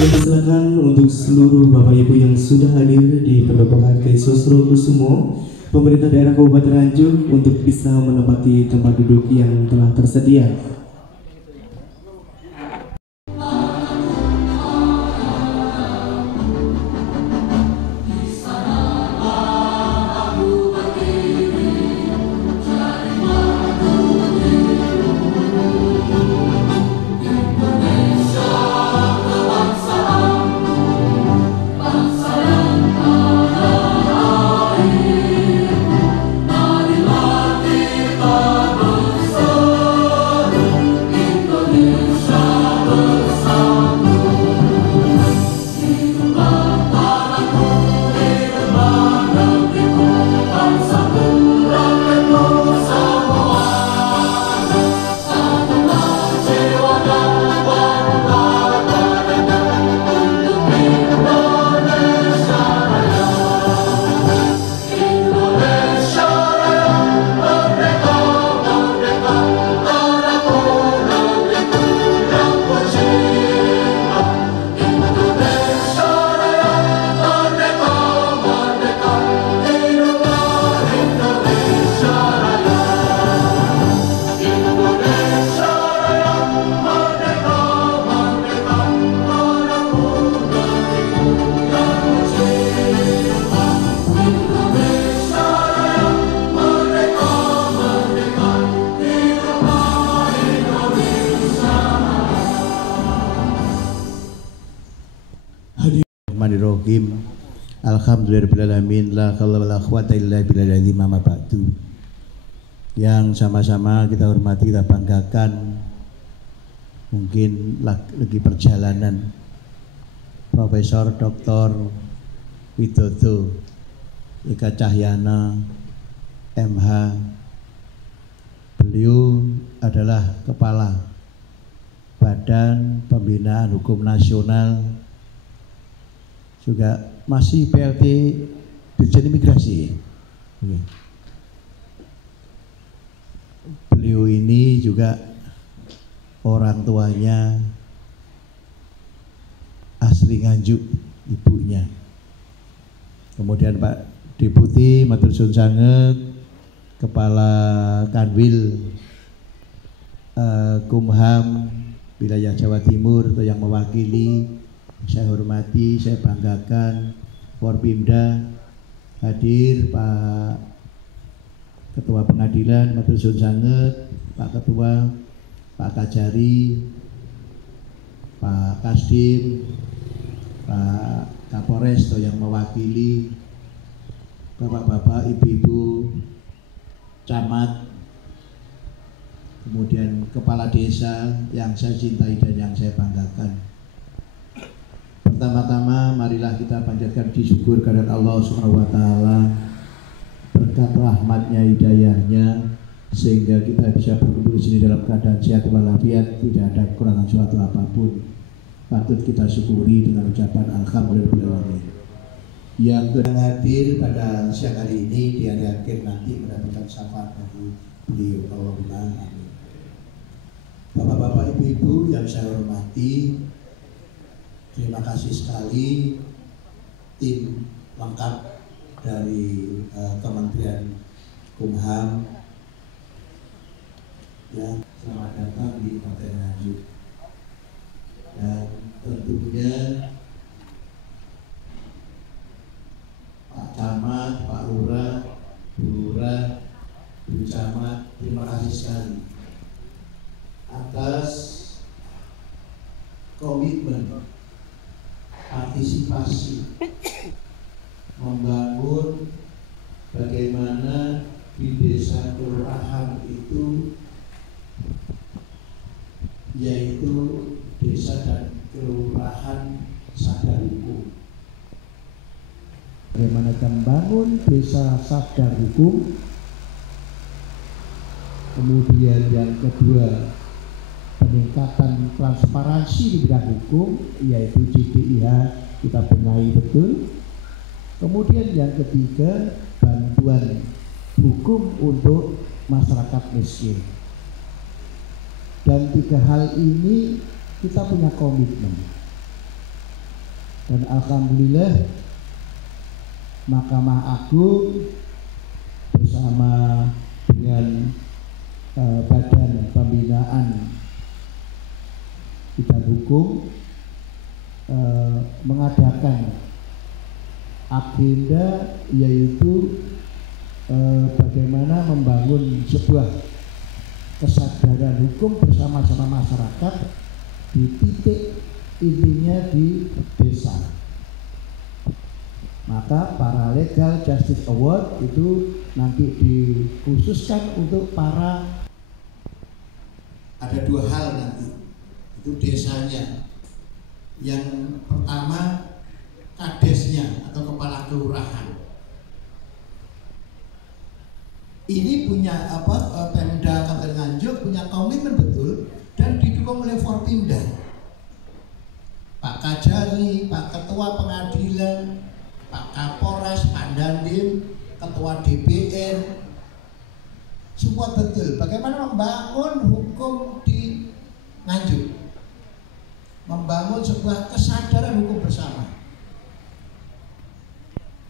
Silakan untuk seluruh Bapak Ibu yang sudah hadir di Pendopo HT Sosro Kusumo, pemerintah daerah Kabupaten Nganjuk untuk bisa menempati tempat duduk yang telah tersedia. Bismillahirrahmanirrahim. Alhamdulillahirrahmanirrahim. La haula wala quwata illa billahi ma ba'du. Yang sama-sama kita hormati, kita banggakan, mungkin lagi perjalanan Profesor Dr. Widodo Eka Cahyana MH. Beliau adalah Kepala Badan Pembinaan Hukum Nasional, juga masih PLT Dirjen Imigrasi. Beliau ini juga orang tuanya asli Nganjuk, ibunya. Kemudian Pak Deputi matur suwun sanget, Kepala Kanwil Kumham wilayah Jawa Timur atau yang mewakili, saya hormati, saya banggakan. Forpimda hadir, Pak Ketua Pengadilan matur suwun sanget, Pak Ketua, Pak Kajari, Pak Kasdim, Pak Kapolres atau yang mewakili, Bapak-bapak, Ibu-ibu, Camat, kemudian Kepala Desa yang saya cintai dan yang saya banggakan. Pertama-tama marilah kita panjatkan puji syukur kehadirat Allah Subhanahu wa taala, berkat rahmatnya, hidayahnya, sehingga kita bisa berkumpul di sini dalam keadaan sehat walafiat, tidak ada kekurangan suatu apapun. Patut kita syukuri dengan ucapan alhamdulillah. Yang kedua hadir pada siang hari ini, di hari akhir nanti mendapatkan syafaat dari beliau. Allahumma amin. Bapak-bapak, ibu-ibu yang saya hormati, terima kasih sekali tim lengkap dari Kementerian Kumham yang selamat datang di Kabupaten Nganjuk. Dan tentunya Pak Camat, Pak Lurah, Bu Lurah, Bu Camat, terima kasih sekali atas komitmen partisipasi membangun bagaimana di desa kelurahan itu, yaitu desa dan kelurahan sadar hukum. Bagaimana membangun desa sadar hukum. Kemudian yang kedua, peningkatan transparansi di bidang hukum, yaitu JDIH kita benahi betul. Kemudian yang ketiga, bantuan hukum untuk masyarakat miskin. Dan tiga hal ini kita punya komitmen. Dan alhamdulillah Mahkamah Agung bersama dengan Badan Pembinaan Bidang Hukum mengadakan agenda, yaitu bagaimana membangun sebuah kesadaran hukum bersama-sama masyarakat di titik intinya di desa. Maka Paralegal Justice Award itu nanti dikhususkan untuk para, ada dua hal nanti, itu desanya. Yang pertama kadesnya atau kepala kelurahan. Ini punya Pemda Kabupaten Nganjuk punya komitmen betul dan didukung oleh Forpinda. Pak Kajari, Pak Ketua Pengadilan, Pak Kapolres, Pak Dandim, Ketua DPR, semua betul bagaimana membangun hukum di Nganjuk, membangun sebuah kesadaran hukum bersama.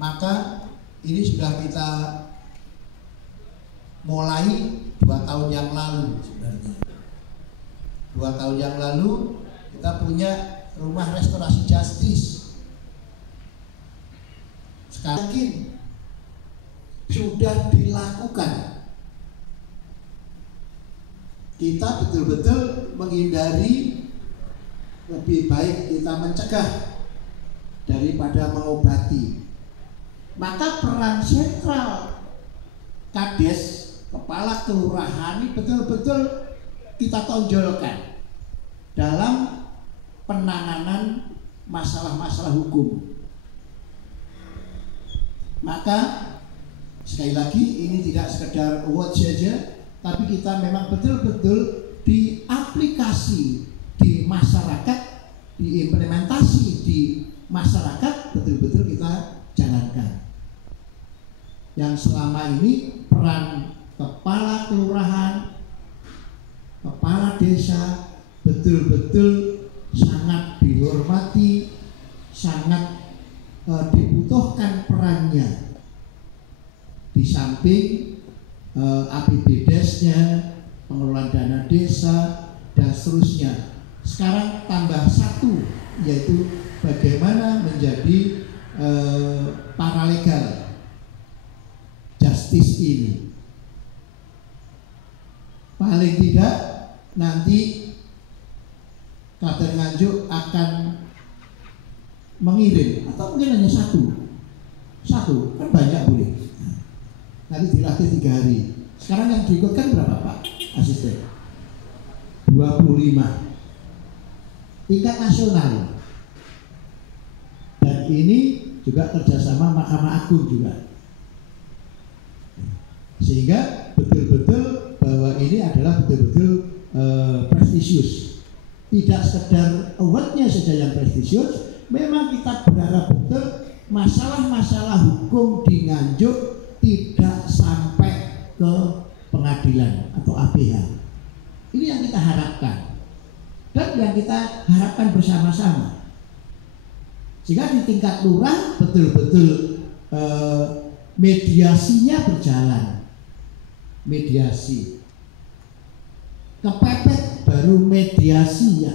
Maka ini sudah kita mulai 2 tahun yang lalu sebenarnya. 2 tahun yang lalu kita punya rumah restorasi justice. Sekarang sudah dilakukan. Kita betul-betul menghindari, lebih baik kita mencegah daripada mengobati. Maka peran sentral Kades, kepala kelurahan ini betul-betul kita tonjolkan dalam penanganan masalah-masalah hukum. Maka sekali lagi ini tidak sekedar award saja, tapi kita memang betul-betul diaplikasi di masyarakat, diimplementasi di masyarakat, betul-betul kita jalankan. Yang selama ini peran kepala kelurahan, kepala desa betul-betul sangat dihormati, sangat dibutuhkan perannya. Di samping APBDes-nya, pengelolaan dana desa, dan seterusnya. Sekarang tambah satu, yaitu bagaimana menjadi paralegal justice ini. Paling tidak nanti Kabupaten Nganjuk akan mengirim, atau mungkin hanya satu kan banyak boleh. Nanti dilatih 3 hari. Sekarang yang diikutkan berapa Pak Asisten? 25 tingkat nasional. Dan ini juga kerjasama Mahkamah Agung juga. Sehingga betul-betul bahwa ini adalah betul-betul prestisius. Tidak sekedar awardnya saja yang prestisius, memang kita berharap betul masalah-masalah hukum di Nganjuk tidak sampai ke pengadilan atau APH. Ini yang kita harapkan dan yang kita harapkan bersama-sama. Sehingga di tingkat lurah betul-betul mediasinya berjalan. Mediasi kepepet baru mediasi ya,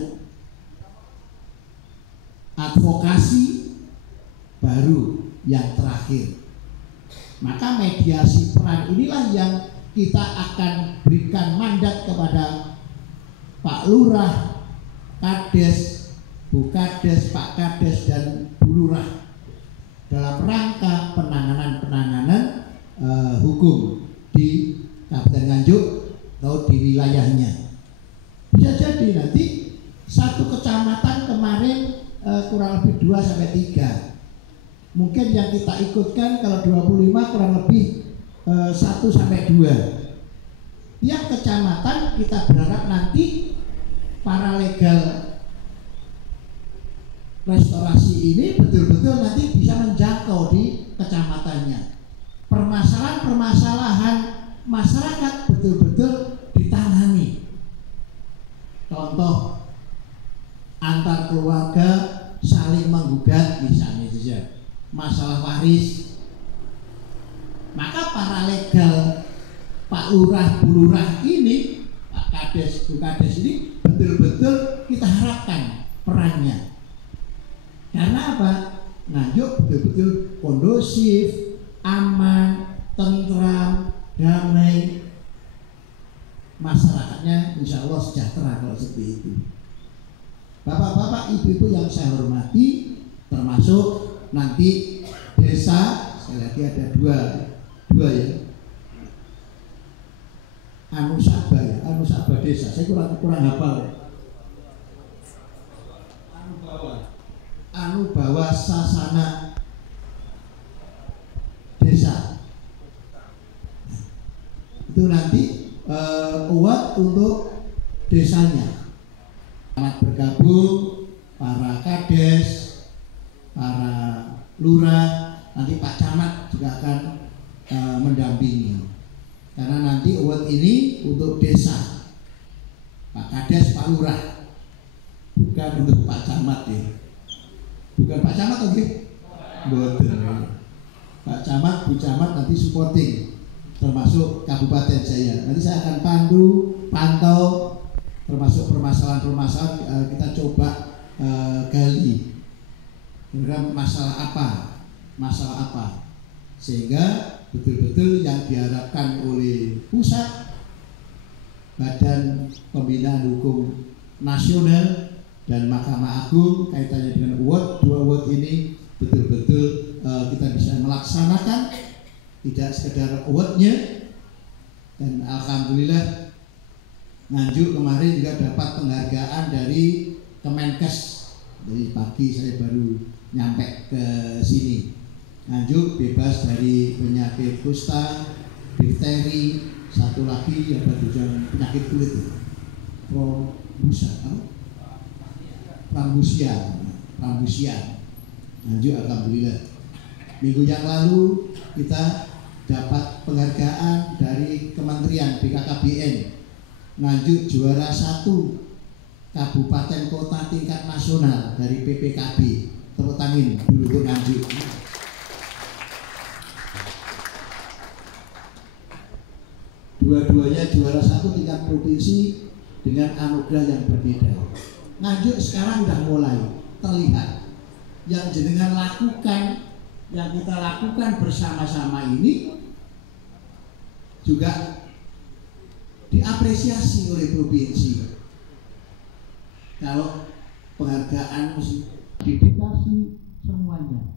advokasi baru yang terakhir. Maka mediasi peran inilah yang kita akan berikan mandat kepada Pak Lurah, Kades, Bu Kades, Pak Kades, dan Bu Lurah dalam rangka penanganan hukum di Kabupaten Nganjuk atau di wilayahnya. Bisa jadi nanti satu kecamatan kemarin kurang lebih 2-3. Mungkin yang kita ikutkan kalau 25 kurang lebih 1-2. Tiap kecamatan kita berharap nanti paralegal restorasi ini betul-betul nanti bisa menjangkau di kecamatannya. Permasalahan-permasalahan masyarakat betul-betul ditangani. Contoh antar keluarga saling menggugat misalnya saja masalah waris, maka para legal Pak Lurah, Bu Lurah ini, Pak Kades, Bu Kades ini betul-betul kita harapkan perannya. Karena apa? Nganjuk betul-betul kondusif, aman, tentram, damai, masyarakatnya insya Allah sejahtera kalau seperti itu. Bapak-bapak, ibu-ibu yang saya hormati, termasuk nanti desa, sekali lagi ada dua ya, Anusaba desa, saya kurang hafal. Anubawa Sasana desa. Itu nanti uang untuk desanya. Amat bergabung para kades, para lurah, nanti Pak Camat juga akan mendampingi. Karena nanti uang ini untuk desa, Pak Kades, Pak Lurah, bukan untuk Pak Camat ya. Bukan Pak Camat oke? Betul. Pak Camat, Bu Camat nanti supporting, termasuk Kabupaten saya. Nanti saya akan pantau, termasuk permasalahan-permasalahan kita coba gali. Kira-kira masalah apa, sehingga betul-betul yang diharapkan oleh pusat, Badan Pembinaan Hukum Nasional dan Mahkamah Agung kaitannya dengan dua award ini betul-betul kita bisa melaksanakan, tidak sekedar awardnya. Dan alhamdulillah Nganjuk kemarin juga dapat penghargaan dari Kemenkes. Dari pagi saya baru nyampe ke sini. Nganjuk bebas dari penyakit kusta, difteri, satu lagi apa tujuan penyakit kulit itu, Rambusia. Nganjuk alhamdulillah. Minggu yang lalu kita dapat penghargaan dari Kementerian BKKBN. Nganjuk juara 1 kabupaten kota tingkat nasional dari PPKB. Tepuk tangan dulu untuk Nganjuk. Dua-duanya juara 1 tingkat provinsi dengan anugerah yang berbeda. Nganjuk sekarang sudah mulai terlihat yang jenengan lakukan, yang kita lakukan bersama-sama ini juga diapresiasi oleh provinsi. Kalau penghargaan mesti dedikasi semuanya,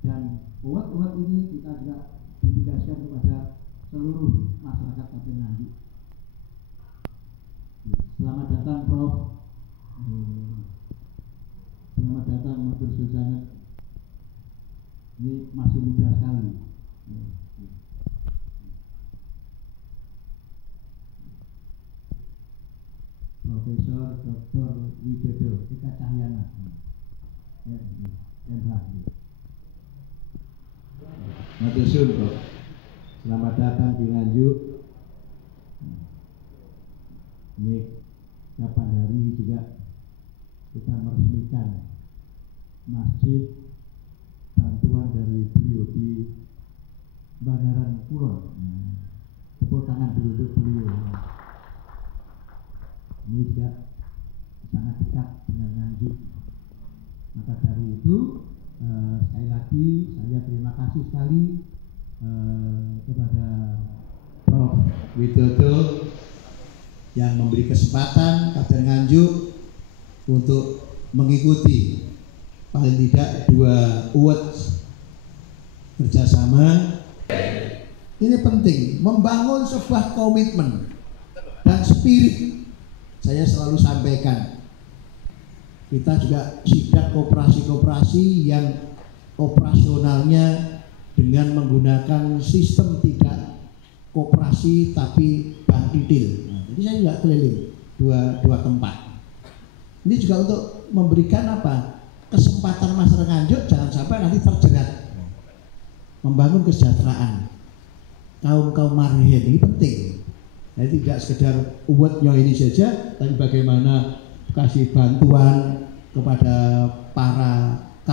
dan award ini kita juga dedikasikan kepada seluruh masyarakat Kabupaten Nganjuk. Selamat datang Prof. Selamat datang Matur Susanet. Ini masih muda sekali. Profesor Dr. Widodo Eka Cahyana. Matur suwun, Prof. Selamat datang di Nganjuk. Ini kapan hari juga kita meresmikan masjid bantuan dari beliau di Bandaran Kulon. Tepuk tangan dulu untuk beliau. Ini juga sangat dekat dengan Nganjuk. Maka dari itu sekali lagi saya terima kasih sekali kepada Prof. Widodo yang memberi kesempatan Kabupaten Nganjuk untuk mengikuti paling tidak 2 awards kerjasama. Ini penting, membangun sebuah komitmen dan spirit. Saya selalu sampaikan, kita juga sidak koperasi-koperasi yang operasionalnya dengan menggunakan sistem tidak koperasi tapi bank titil. Jadi saya juga keliling dua tempat. Ini juga untuk memberikan apa? Kesempatan masyarakat Nganjuk jangan sampai nanti terjerat. Membangun kesejahteraan kaum marhen ini penting. Jadi tidak sekedar awardnya ini saja, tapi bagaimana kasih bantuan kepada para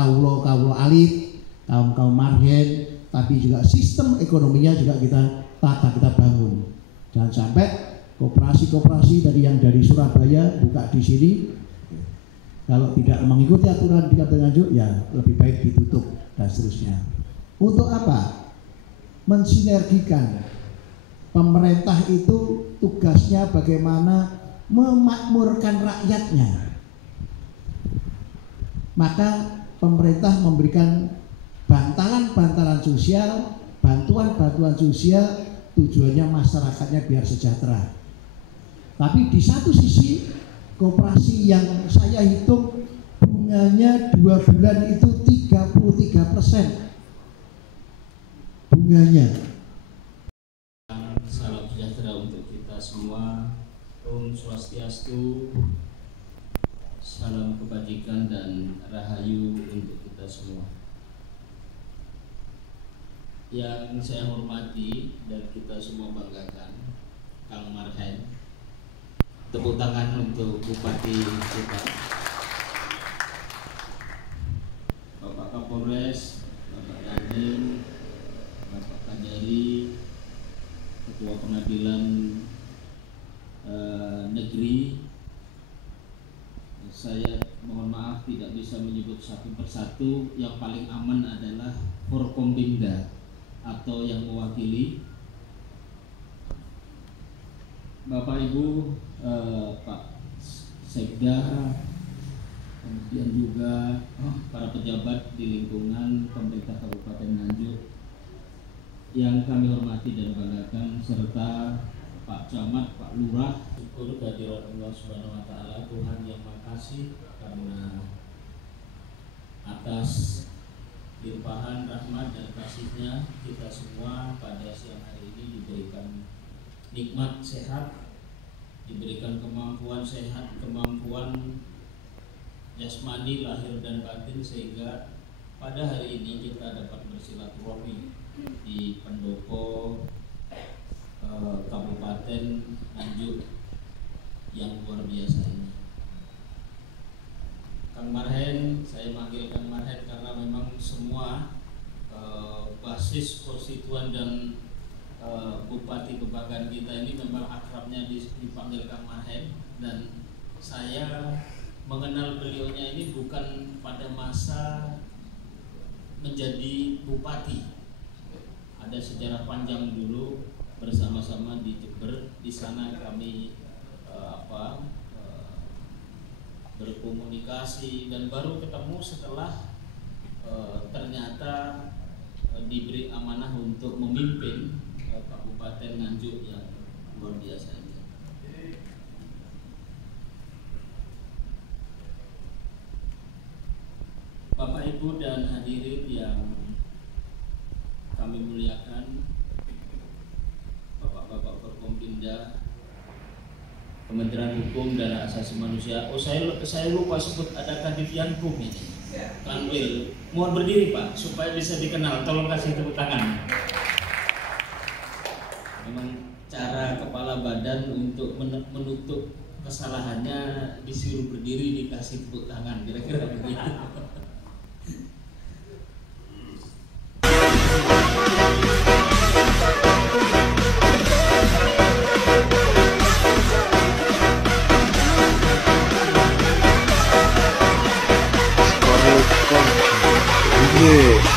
kaulo alit, kaum marhen, tapi juga sistem ekonominya juga kita tata, kita bangun. Jangan sampai koperasi dari Surabaya buka di sini, kalau tidak mengikuti aturan di Kabupaten Nganjuk ya lebih baik ditutup dan seterusnya. Untuk apa? Mensinergikan. Pemerintah itu tugasnya bagaimana memakmurkan rakyatnya. Maka pemerintah memberikan bantalan sosial, bantuan sosial, tujuannya masyarakatnya biar sejahtera. Tapi di satu sisi koperasi yang saya hitung bunganya 2 bulan itu 33% bunganya. Salam sejahtera untuk kita semua. Om Swastiastu. Salam kebajikan dan rahayu untuk kita semua. Yang saya hormati dan kita semua banggakan, Kang Marhen. Tepuk tangan untuk Bupati kita, Bapak Kapolres, Bapak Dandim, Bapak Kajari, Ketua Pengadilan Negeri. Saya mohon maaf tidak bisa menyebut satu persatu. Yang paling aman adalah Forkombimda atau yang mewakili Bapak Ibu, Pak Sekda, kemudian juga para pejabat di lingkungan pemerintah Kabupaten Nganjuk yang kami hormati dan banggakan, serta Pak Camat, Pak Lurah. Syukur kehadirat Allah Subhanahu wa taala. Tuhan yang makasih karena atas limpahan rahmat dan kasih-Nya kita semua pada siang hari ini diberikan nikmat sehat, diberikan kemampuan sehat, kemampuan jasmani, lahir dan batin, sehingga pada hari ini kita dapat bersilaturahmi di pendopo Kabupaten Nganjuk yang luar biasa ini. Kang Marhen, saya manggil Kang Marhen karena memang semua basis konstituen dan Bupati kebanggaan kita ini memang akrabnya dipanggil Kang Marhen, dan saya mengenal beliaunya ini bukan pada masa menjadi bupati. Ada sejarah panjang dulu bersama-sama di Jember. Di sana kami berkomunikasi dan baru ketemu setelah ternyata diberi amanah untuk memimpin Kabupaten Nganjuk yang luar biasa ini. Bapak Ibu dan hadirin yang kami muliakan, Bapak-bapak Forkombimda, Kementerian Hukum dan Hak Asasi Manusia. Oh, saya lupa sebut, ada Kadif Yankum ini, Kanwil. Mohon berdiri Pak supaya bisa dikenal. Tolong kasih tepuk tangan. Memang cara kepala badan untuk menutup kesalahannya disuruh berdiri, dikasih tepuk tangan, kira-kira begitu. Yeah.